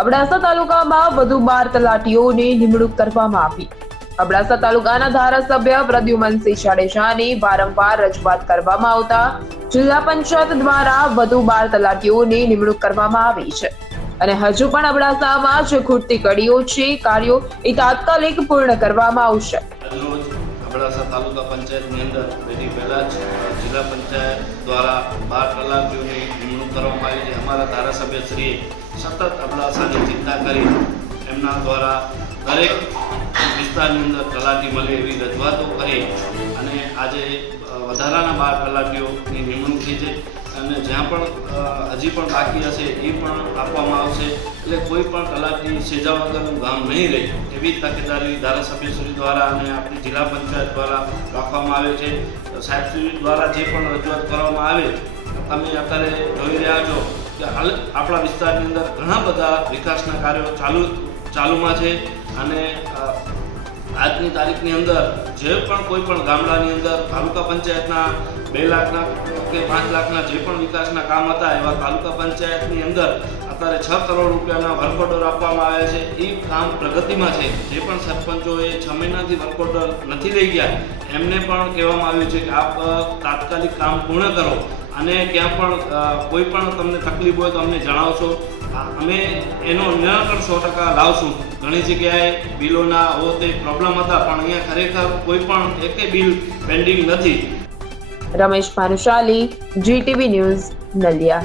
અબડાસા તાલુકામાં વધુ 12 તલાટીઓની નિમણૂક કરવામાં આવી। અબડાસા તાલુકાના ધારાસભ્ય પ્રદ્યુમનસિંહ જાડેજાની વારંવાર રજૂઆત કરવામાં આવતા જિલ્લા પંચાયત દ્વારા વધુ 12 તલાટીઓની નિમણૂક કરવામાં આવી છે અને હજુ પણ અબડાસામાં જે ખૂટતી કડીઓ છે કાર્યો એ તાત્કાલિક પૂર્ણ કરવામાં આવશે। અબડાસા તાલુકા પંચાયતની અંદર બેથી પહેલા જ જિલ્લા પંચાયત દ્વારા 12 તલાટીઓની નિમણૂક કરવામાં આવી છે। અમારા ધારાસભ્યશ્રીએ સતત અબડાસાની ચિંતા કરી એમના દ્વારા દરેક વિસ્તારની અંદર તલાટી મળે એવી રજૂઆતો કરી અને આજે વધારાના 12 તલાટીઓની નિમણૂક થઈ છે અને જ્યાં પણ હજી પણ બાકી હશે એ પણ આપવામાં આવશે। એટલે કોઈ પણ તલાટી સેજા વગરનું ગામ નહીં રહે એવી તકેદારી ધારાસભ્યશ્રી દ્વારા અને આપણી જિલ્લા પંચાયત દ્વારા રાખવામાં આવે છે। સાહેબશ્રી દ્વારા જે પણ રજૂઆત કરવામાં આવે તમે અત્યારે જોઈ રહ્યા છો કે આપણા વિસ્તારની અંદર ઘણા બધા વિકાસના કાર્યો ચાલુમાં છે અને આજની તારીખની અંદર જે પણ કોઈ પણ ગામડાની અંદર તાલુકા પંચાયતના 2 લાખના કે 5 લાખના જે પણ વિકાસના કામ હતા એવા તાલુકા પંચાયતની અંદર અત્યારે 6 કરોડ રૂપિયાના વર્ક ઓર્ડર આપવામાં આવ્યા છે। એ કામ પ્રગતિમાં છે। જે પણ સરપંચોએ 6 મહિનાથી વર્ક ઓર્ડર નથી લઈ ગયા એમને પણ કહેવામાં આવ્યું છે કે આપ તાત્કાલિક કામ પૂર્ણ કરો અને ક્યાં પણ કોઈ પણ તમને તકલીફ હોય તો અમને જણાવશો, અમે એનો નિરાકરણ 100% લાવશું। ઘણી જગ્યાએ બિલોના તે પ્રોબ્લેમ હતા પણ અહીંયા ખરેખર કોઈ પણ એકે બિલ પેન્ડિંગ નથી। Ramesh Bhanushali, GTV news, Naliya.